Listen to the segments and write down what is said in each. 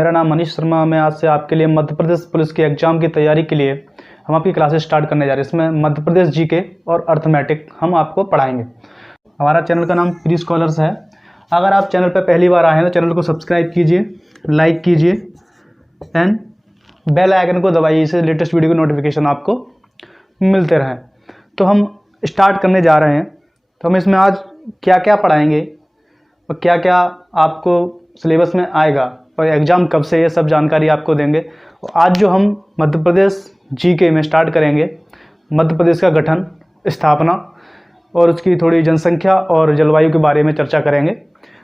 मेरा नाम मनीष शर्मा। मैं आज से आपके लिए मध्य प्रदेश पुलिस के एग्जाम की तैयारी के लिए हम आपकी क्लासेस स्टार्ट करने जा रहे हैं। इसमें मध्य प्रदेश जीके और अर्थमेटिक हम आपको पढ़ाएंगे। हमारा चैनल का नाम प्री स्कॉलर्स है। अगर आप चैनल पर पहली बार आए हैं तो चैनल को सब्सक्राइब कीजिए, लाइक कीजिए एंड बेल आइकन को दबाइए, इससे लेटेस्ट वीडियो की नोटिफिकेशन आपको मिलते रहें। तो हम स्टार्ट करने जा रहे हैं। तो हम इसमें आज क्या क्या पढ़ाएंगे और क्या क्या आपको सिलेबस में आएगा और एग्ज़ाम कब से, ये सब जानकारी आपको देंगे। और आज जो हम मध्य प्रदेश जीके में स्टार्ट करेंगे, मध्य प्रदेश का गठन, स्थापना और उसकी थोड़ी जनसंख्या और जलवायु के बारे में चर्चा करेंगे।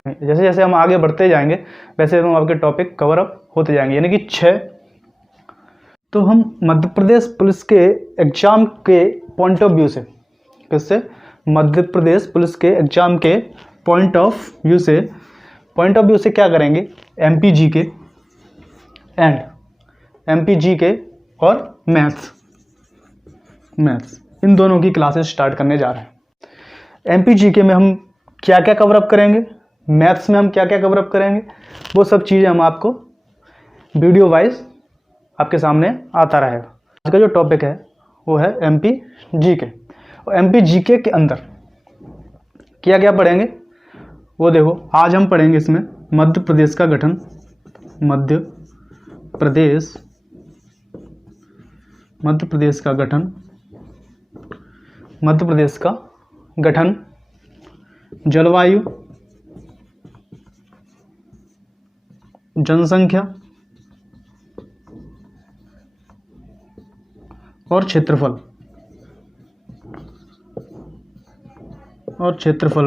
जैसे जैसे हम आगे बढ़ते जाएंगे वैसे हम आपके टॉपिक कवर अप होते जाएंगे, यानी कि 6। तो हम मध्य प्रदेश पुलिस के एग्ज़ाम के पॉइंट ऑफ व्यू से, किससे, मध्य प्रदेश पुलिस के एग्ज़ाम के पॉइंट ऑफ व्यू से क्या करेंगे, एमपी जीके और मैथ्स इन दोनों की क्लासेस स्टार्ट करने जा रहे हैं। एमपी जीके में हम क्या क्या कवर अप करेंगे, मैथ्स में हम क्या क्या कवर अप करेंगे, वो सब चीज़ें हम आपको वीडियो वाइज आपके सामने आता रहेगा। आज का जो टॉपिक है वो है एमपी जीके। और एमपी जीके के अंदर क्या क्या पढ़ेंगे वो देखो। आज हम पढ़ेंगे इसमें मध्य प्रदेश का गठन, मध्य प्रदेश का गठन, जलवायु, जनसंख्या और क्षेत्रफल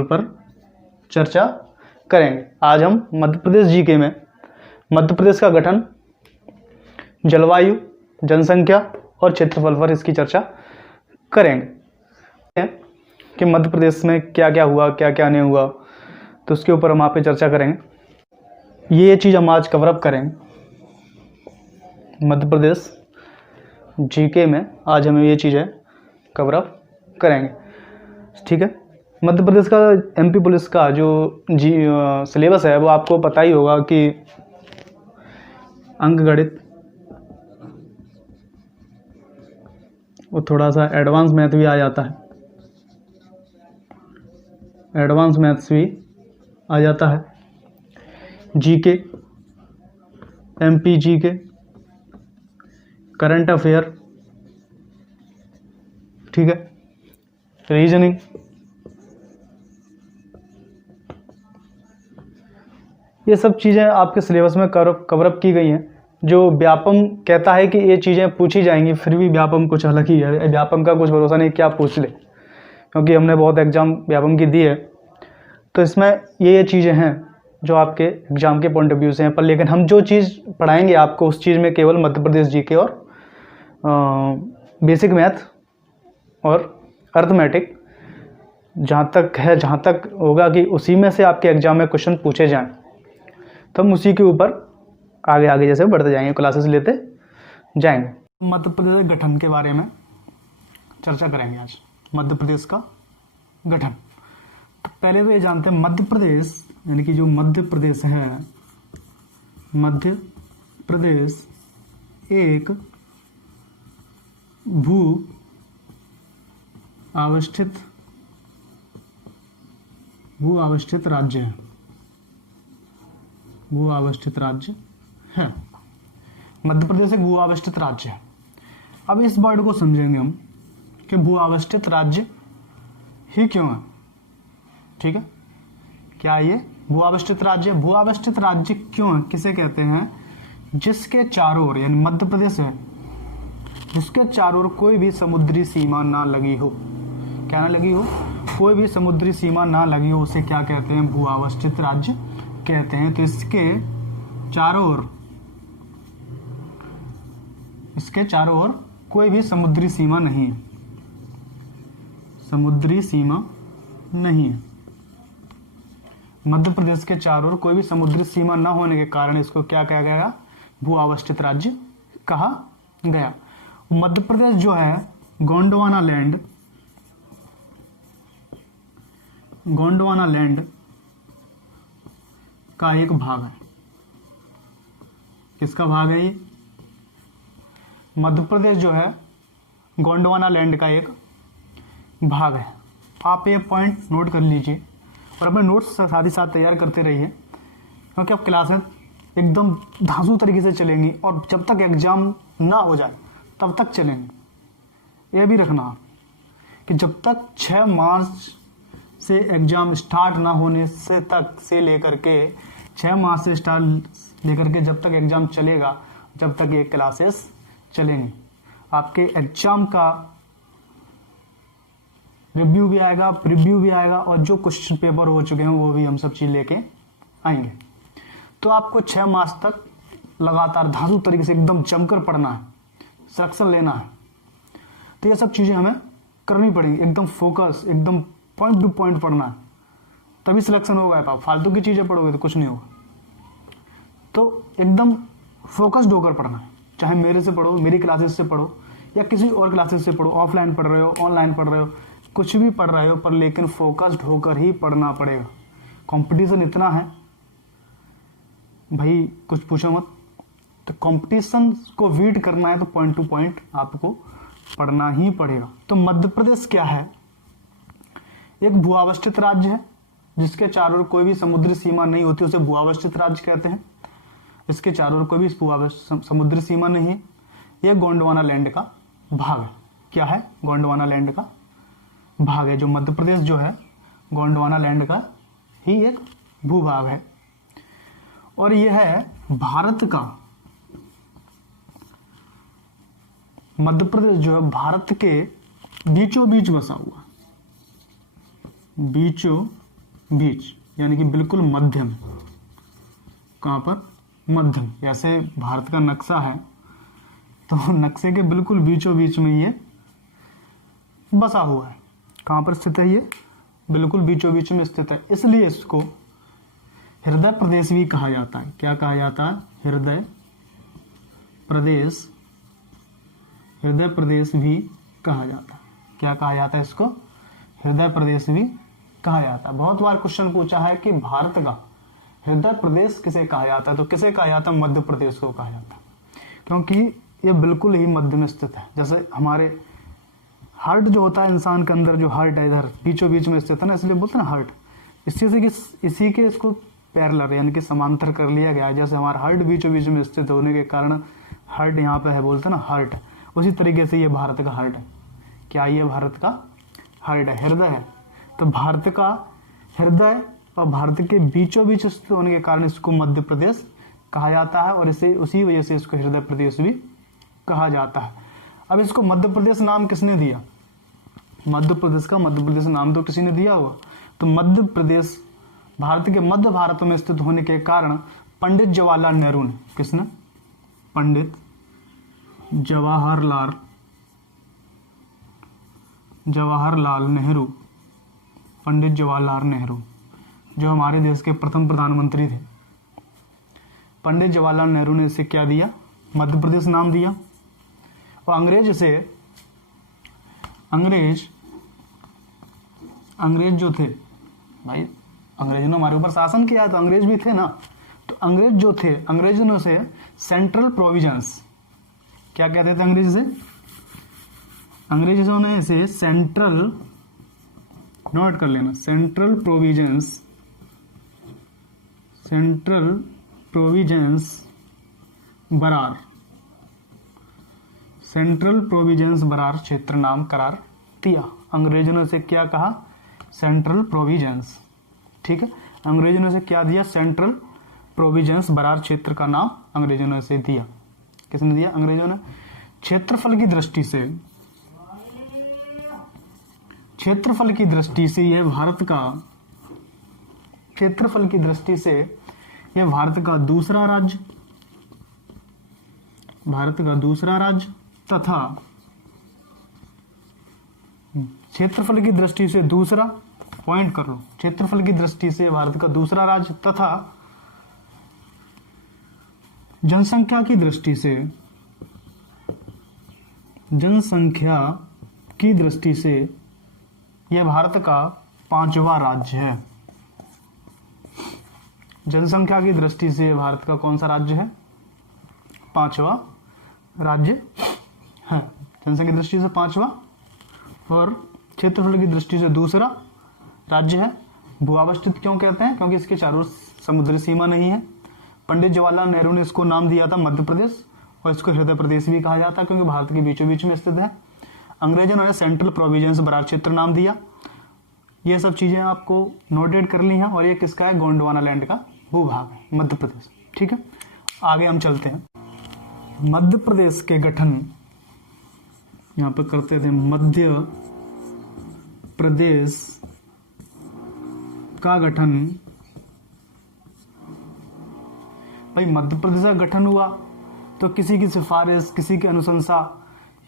पर चर्चा करेंगे। आज हम मध्य प्रदेश जीके में मध्य प्रदेश का गठन, जलवायु, जनसंख्या और क्षेत्रफल पर इसकी चर्चा करेंगे कि मध्य प्रदेश में क्या क्या हुआ, क्या क्या नहीं हुआ, तो उसके ऊपर हम आप पे चर्चा करेंगे। ये चीज़ हम आज कवर अप करेंगे मध्य प्रदेश जीके में। आज हम ये चीज़ें कवर अप करेंगे, ठीक है। मध्य प्रदेश का एमपी पुलिस का जो सिलेबस है वो आपको पता ही होगा कि अंकगणित और थोड़ा सा एडवांस मैथ भी आ जाता है, GK, MP GK, current affair, ठीक है, रीजनिंग, ये सब चीज़ें आपके सिलेबस में कवर अप की गई हैं। जो व्यापम कहता है कि ये चीज़ें पूछी जाएंगी, फिर भी व्यापम कुछ अलग ही है। व्यापम का कुछ भरोसा नहीं क्या पूछ ले, क्योंकि हमने बहुत एग्जाम व्यापम की दी है। तो इसमें ये चीज़ें हैं जो आपके एग्ज़ाम के पॉइंट ऑफ व्यू से हैं। पर लेकिन हम जो चीज़ पढ़ाएंगे आपको उस चीज़ में केवल मध्य प्रदेश जीके और बेसिक मैथ और अर्थमेटिक जहाँ तक होगा कि उसी में से आपके एग्ज़ाम में क्वेश्चन पूछे जाएं, तो हम उसी के ऊपर आगे जैसे बढ़ते जाएंगे, क्लासेस लेते जाएंगे। मध्य प्रदेश गठन के बारे में चर्चा करेंगे आज, मध्य प्रदेश का गठन। तो पहले तो ये जानते हैं मध्य प्रदेश, यानी कि जो मध्य प्रदेश है, मध्य प्रदेश एक भू आवस्थित राज्य है। मध्य प्रदेश एक भू आवस्थित राज्य है। अब इस वर्ड को समझेंगे हम कि भू आवस्थित राज्य ही क्यों है, ठीक है। क्या ये भू आवस्थित राज्य क्यों है, किसे कहते हैं, जिसके चारों ओर, यानी मध्य प्रदेश है जिसके चारों ओर कोई भी समुद्री सीमा ना लगी हो, क्या ना लगी हो, कोई भी समुद्री सीमा ना लगी हो, उसे क्या कहते हैं, भू आवस्थित राज्य कहते हैं। तो इसके चारों ओर कोई भी समुद्री सीमा नहीं है, मध्य प्रदेश के चारों ओर कोई भी समुद्री सीमा न होने के कारण इसको क्या कहा गया, भू आवस्थित राज्य कहा गया। मध्य प्रदेश जो है गोंडवाना लैंड का एक भाग है, किसका भाग है ये? मध्य प्रदेश जो है गोंडवाना लैंड का एक भाग है। आप ये पॉइंट नोट कर लीजिए और अपने नोट्स साथ ही साथ तैयार करते रहिए, क्योंकि अब क्लासें एकदम धांसू तरीके से चलेंगी और जब तक एग्जाम ना हो जाए तब तक चलेंगी। ये भी रखना कि जब तक 6 मार्च से एग्जाम स्टार्ट ना होने से तक से लेकर के 6 मार्च से स्टार्ट लेकर के जब तक एग्जाम चलेगा, जब तक ये क्लासेस चलेंगी। आपके एग्जाम का रिव्यू भी आएगा, प्रीव्यू भी आएगा और जो क्वेश्चन पेपर हो चुके हैं वो भी हम सब चीज लेके आएंगे। तो आपको 6 मार्च तक लगातार धांसू तरीके से एकदम जमकर पढ़ना है, सिलेक्शन लेना है। तो ये सब चीजें हमें करनी पड़ेंगी, एकदम फोकस, एकदम पॉइंट टू पॉइंट पढ़ना है, तभी सिलेक्शन होगा। आप फालतू की चीजें पढ़ोगे तो कुछ नहीं होगा। तो एकदम फोकस्ड होकर पढ़ना है, चाहे मेरे से पढ़ो, मेरी क्लासेस से पढ़ो या किसी और क्लासेस से पढ़ो, ऑफलाइन पढ़ रहे हो, ऑनलाइन पढ़ रहे हो, कुछ भी पढ़ रहे हो, पर लेकिन फोकस्ड होकर ही पढ़ना पड़ेगा। कंपटीशन इतना है भाई, कुछ पूछो मत। तो कंपटीशन को बीट करना है तो पॉइंट टू पॉइंट आपको पढ़ना ही पड़ेगा। तो मध्य प्रदेश क्या है? एक भूअवस्थित राज्य है जिसके चारों ओर कोई भी समुद्री सीमा नहीं होती, उसे भूअवस्थित राज्य कहते हैं। इसके चारों ओर कोई भी समुद्री सीमा नहीं है। यह गोंडवाना लैंड का भाग है। क्या है? गोंडवाना लैंड का भाग है। जो मध्य प्रदेश जो है गोंडवाना लैंड का ही एक भूभाग है और यह है भारत का, मध्य प्रदेश जो है भारत के बीचों बीच बसा हुआ, बीचों बीच यानी कि बिल्कुल मध्य में। कहां पर? मध्य में। जैसे भारत का नक्शा है तो नक्शे के बिल्कुल बीचों बीच में ये बसा हुआ है। कहां पर स्थित है ये? बिल्कुल बीचों बीच में स्थित है, इसलिए इसको हृदय प्रदेश भी कहा जाता है। क्या कहा जाता है? हृदय प्रदेश। हृदय प्रदेश भी कहा जाता है। क्या कहा जाता है इसको? हृदय प्रदेश भी कहा जाता है। बहुत बार क्वेश्चन पूछा है कि भारत का हृदय प्रदेश किसे कहा जाता है, तो किसे कहा जाता है? मध्य प्रदेश को कहा जाता है, क्योंकि ये बिल्कुल ही मध्य में स्थित है। जैसे हमारे हार्ट जो होता है इंसान के अंदर, जो हार्ट है इधर बीचों बीच में स्थित है ना, इसलिए बोलते हैं ना हार्ट। इसी के इसको पैरेलल यानी कि समांतर कर लिया गया है। जैसे हमारा हार्ट बीचों बीच में स्थित होने के कारण हार्ट यहाँ पे है, बोलते हैं ना हार्ट, उसी तरीके से ये भारत का हार्ट है। क्या ये भारत का हार्ट है? हृदय है। तो भारत का हृदय और भारत के बीचों बीच स्थित होने के कारण इसको मध्य प्रदेश कहा जाता है और इसे उसी वजह से इसको हृदय प्रदेश भी कहा जाता है। अब इसको मध्य प्रदेश नाम किसने दिया? मध्य प्रदेश का मध्य प्रदेश नाम तो किसी ने दिया होगा। तो मध्य प्रदेश भारत के मध्य भारत में स्थित होने के कारण पंडित जवाहरलाल नेहरू ने, किसने? पंडित जवाहरलाल नेहरू, पंडित जवाहरलाल नेहरू जो हमारे देश के प्रथम प्रधानमंत्री थे, पंडित जवाहरलाल नेहरू ने इसे क्या दिया? मध्य प्रदेश नाम दिया। और अंग्रेज जो थे भाई, अंग्रेजों ने हमारे ऊपर शासन किया है तो अंग्रेज भी थे ना। तो अंग्रेज जो थे, अंग्रेजों ने से सेंट्रल प्रोविजंस, क्या कहते थे अंग्रेज से? अंग्रेजों ने इसे सेंट्रल, नोट कर लेना, central provinces Berar, central provinces Berar क्षेत्र नाम करार दिया। अंग्रेजों ने इसे क्या कहा? Central provinces. ठीक है, अंग्रेजों ने इसे क्या दिया? सेंट्रल प्रोविजंस बरार क्षेत्र का नाम अंग्रेजों ने इसे दिया। किसने दिया? अंग्रेजों ने। क्षेत्रफल की दृष्टि से यह भारत का, क्षेत्रफल की दृष्टि से यह भारत का दूसरा राज्य तथा क्षेत्रफल की दृष्टि से दूसरा, पॉइंट कर लो, क्षेत्रफल की दृष्टि से भारत का दूसरा राज्य तथा जनसंख्या की दृष्टि से यह भारत का 5वां राज्य है। जनसंख्या की दृष्टि से भारत का कौन सा राज्य है? 5वां राज्य है, जनसंख्या की दृष्टि से 5वां और क्षेत्रफल की दृष्टि से दूसरा राज्य है। भूअवस्थित क्यों कहते हैं? क्योंकि इसके चारों समुद्री सीमा नहीं है। पंडित जवाहरलाल नेहरू ने इसको नाम दिया था मध्य प्रदेश, और इसको हृदय प्रदेश भी कहा जाता है क्योंकि भारत के बीचों बीच में स्थित है। अंग्रेजों ने सेंट्रल प्रोविजंस बरार क्षेत्र नाम दिया। ये सब चीजें आपको नोटेड कर ली हैं। और ये किसका है? गोंडवाना लैंड का भूभाग है, मध्य प्रदेश। ठीक है, आगे हम चलते हैं। मध्य प्रदेश के गठन यहां पर करते थे। मध्य प्रदेश का गठन, भाई मध्य प्रदेश का गठन हुआ तो किसी की सिफारिश, किसी की अनुशंसा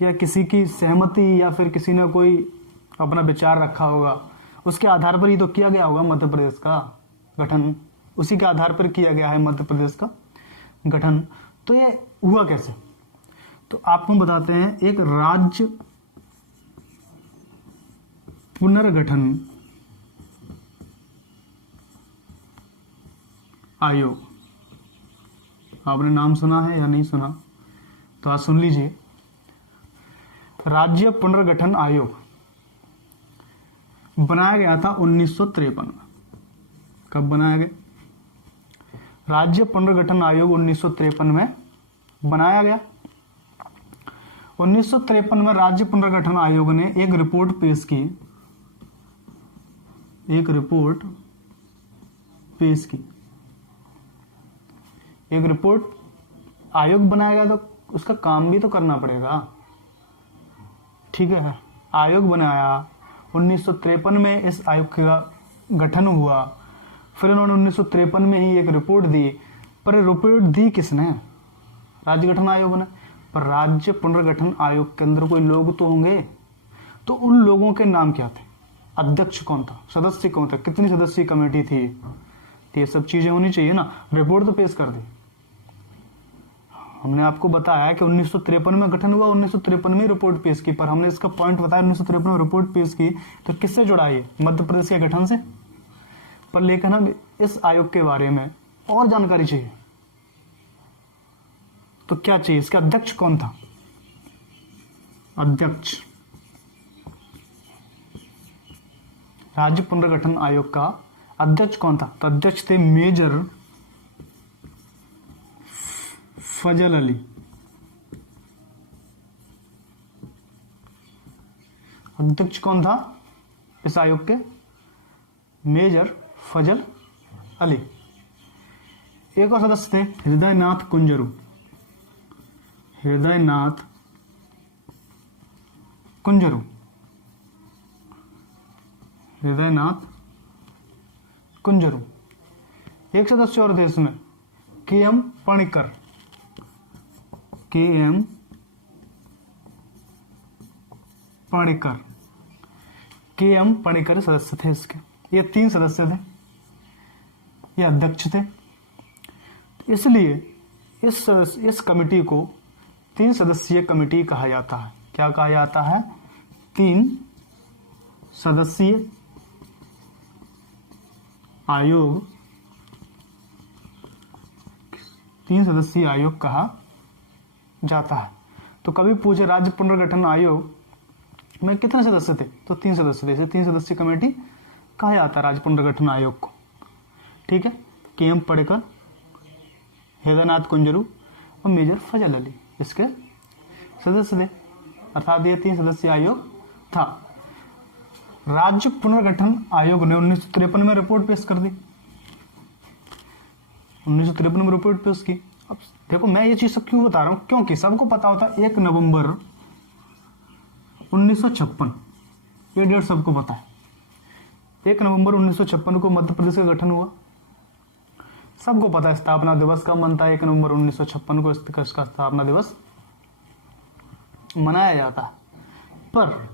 या किसी की सहमति या फिर किसी ने कोई अपना विचार रखा होगा, उसके आधार पर ही तो किया गया होगा मध्य प्रदेश का गठन। उसी के आधार पर किया गया है मध्य प्रदेश का गठन। तो ये हुआ कैसे? तो आपको बताते हैं। एक राज्य पुनर्गठन आयोग, आपने नाम सुना है या नहीं सुना? तो आज सुन लीजिए। राज्य पुनर्गठन आयोग बनाया गया था 1953 में। कब बनाया गया? राज्य पुनर्गठन आयोग 1953 में बनाया गया। 1953 में राज्य पुनर्गठन आयोग ने एक रिपोर्ट पेश की। एक रिपोर्ट आयोग बनाया गया तो उसका काम भी तो करना पड़ेगा। ठीक है, आयोग बनाया 1953 में, इस आयोग का गठन हुआ। फिर उन्होंने 1953 में ही एक रिपोर्ट दी। पर रिपोर्ट दी किसने? राज्य गठन आयोग ने। पर राज्य पुनर्गठन आयोग के अंदर कोई लोग तो होंगे, तो उन लोगों के नाम क्या थे? अध्यक्ष कौन था? सदस्य कौन था? कितनी सदस्यीय कमेटी थी? ये सब चीजें होनी चाहिए ना। रिपोर्ट तो पेश कर दी। हमने आपको बताया कि 1953 में गठन हुआ, 1953 में रिपोर्ट पेश की, पर हमने इसका पॉइंट बताया 1953 में रिपोर्ट पेश की तो किससे जुड़ा? ये मध्य प्रदेश के गठन से। पर लेकिन हम इस आयोग के बारे में और जानकारी चाहिए, तो क्या चाहिए? इसका अध्यक्ष कौन था? अध्यक्ष राज्य पुनर्गठन आयोग का अध्यक्ष कौन था? तो अध्यक्ष थे मेजर फजल अली। अध्यक्ष कौन था इस आयोग के? मेजर फजल अली। एक और सदस्य थे हृदयनाथ कुंजरू। हृदयनाथ कुंजरू, हृदयनाथ कुंजरू। एक सदस्य और थे इसमें, KM. Panikkar. KM. Panikkar, KM. Panikkar सदस्य थे इसके। ये 3 सदस्य थे, ये अध्यक्ष थे। इसलिए इस कमेटी को 3 सदस्यीय कमेटी कहा जाता है। क्या कहा जाता है? 3 सदस्यीय आयोग, 3 सदस्यीय आयोग कहा जाता है। तो कभी पूछे राज्य पुनर्गठन आयोग में कितने सदस्य थे? तो 3 सदस्य थे। 3 सदस्यीय कमेटी कहा जाता है राज्य पुनर्गठन आयोग को। ठीक है, के.एम. पणिकर, हृदयनाथ कुंजरू और मेजर फजल अली इसके सदस्य थे। अर्थात ये 3 सदस्यीय आयोग था। राज्य पुनर्गठन आयोग ने 1953 में रिपोर्ट पेश कर दी। 1953 में रिपोर्ट पेश की। अब देखो, मैं ये चीज सब क्यों बता रहा हूं? क्योंकि सबको पता होता है 1 नवंबर 1956, ये डेट सबको पता है। 1 नवंबर 1956 को मध्य प्रदेश का गठन हुआ। सबको पता है स्थापना दिवस कब बनता है? 1 नवंबर 1956 को इसका स्थापना दिवस मनाया जाता है। पर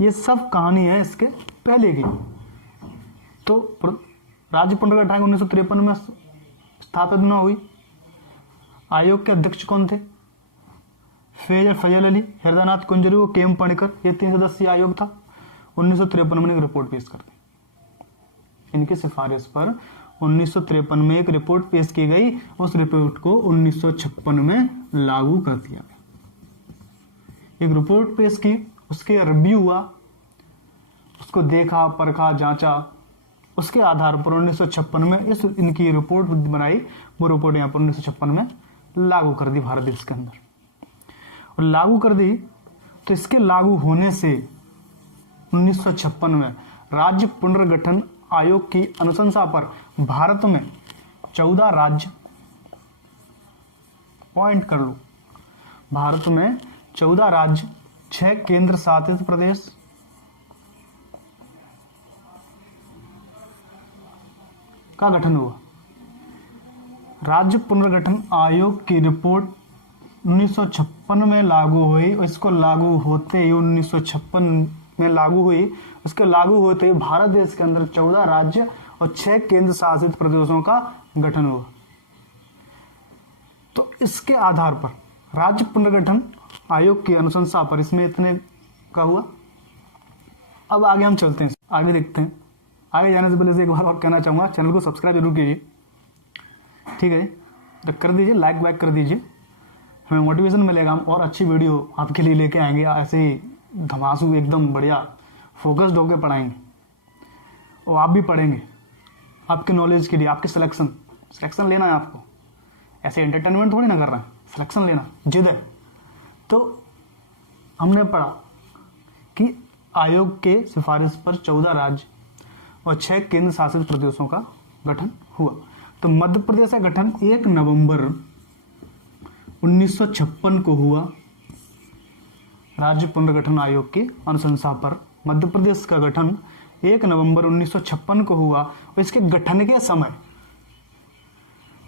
ये सब कहानी है इसके पहले की। तो राज्य पुनर्गठन आयोग 1953 में स्थापित न हुई। आयोग के अध्यक्ष कौन थे? फजल अली, हृदयनाथ कुंजरू, के.एम. पणिकर। ये 3 सदस्यीय आयोग था। 1953 में एक रिपोर्ट पेश कर दी। इनकी सिफारिश पर 1953 में एक रिपोर्ट पेश की गई, उस रिपोर्ट को 1956 में लागू कर दिया गया। एक रिपोर्ट पेश की, उसके रिव्यू हुआ, उसको देखा, परखा, जांचा, उसके आधार पर 1956 में इनकी रिपोर्ट बनाई। वो रिपोर्ट यहाँ पर 1956 में लागू कर दी भारत देश के अंदर। और लागू कर दी तो इसके लागू होने से 1956 में राज्य पुनर्गठन आयोग की अनुशंसा पर भारत में 14 राज्य, पॉइंट कर लो, भारत में 14 राज्य, 6 केंद्र शासित प्रदेश का गठन हुआ। राज्य पुनर्गठन आयोग की रिपोर्ट 1956 में लागू हुई। इसको लागू होते ही 1956 में लागू हुई। उसके लागू होते ही भारत देश के अंदर 14 राज्य और 6 केंद्र शासित प्रदेशों का गठन हुआ। तो इसके आधार पर राज्य पुनर्गठन आयोग की अनुशंसा पर इसमें इतने का हुआ। अब आगे हम चलते हैं, आगे देखते हैं। आगे जाने से पहले से एक बार और कहना चाहूँगा, चैनल को सब्सक्राइब जरूर कीजिए, ठीक है, तो कर दीजिए, लाइक वाइक कर दीजिए, हमें मोटिवेशन मिलेगा, हम और अच्छी वीडियो आपके लिए लेके आएंगे। ऐसे ही धमासू एकदम बढ़िया फोकस्ड होकर पढ़ाएंगे और आप भी पढ़ेंगे आपके नॉलेज के लिए, आपके सिलेक्शन लेना है आपको। ऐसे एंटरटेनमेंट थोड़ी ना कर रहे हैं, सिलेक्शन लेना जिद है। तो हमने पढ़ा कि आयोग के सिफारिश पर 14 राज्य और 6 केंद्र शासित प्रदेशों का गठन हुआ। तो मध्य प्रदेश का गठन 1 नवंबर 1956 को हुआ। राज्य पुनर्गठन आयोग की अनुशंसा पर मध्य प्रदेश का गठन 1 नवंबर 1956 को हुआ। और इसके गठन के समय,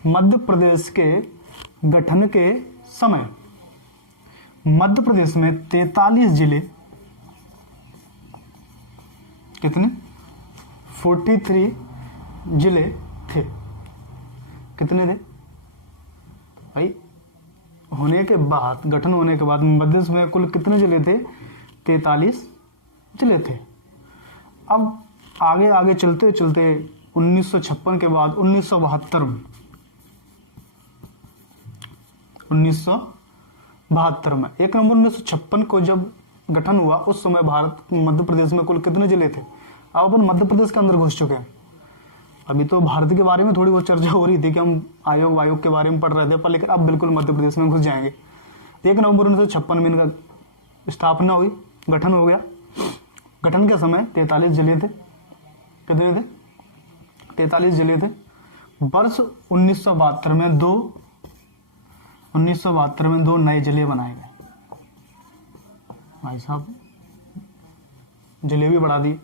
मध्य प्रदेश के गठन के समय मध्य प्रदेश में 43 जिले, कितने, 43 जिले थे। कितने थे भाई? होने के बाद, गठन होने के बाद मध्य प्रदेश में कुल कितने जिले थे? 43 जिले थे। अब आगे आगे चलते चलते 1956 के बाद 1972 में 1 नवंबर 1956 को जब गठन हुआ, उस समय भारत मध्य प्रदेश में कुल कितने जिले थे? अब अपन मध्य प्रदेश के अंदर घुस चुके हैं। अभी तो भारत के बारे में थोड़ी बहुत चर्चा हो रही थी कि हम आयोग के बारे में पढ़ रहे थे, पर लेकिन अब बिल्कुल मध्य प्रदेश में घुस जाएंगे। 1 नवंबर 1956 में इनका स्थापना हुई, गठन हो गया। गठन के समय 43 जिले थे। कितने थे? 43 जिले थे। वर्ष 1972 में दो नए जिले बनाए गए। भाई साहब जिले भी बढ़ा दिए।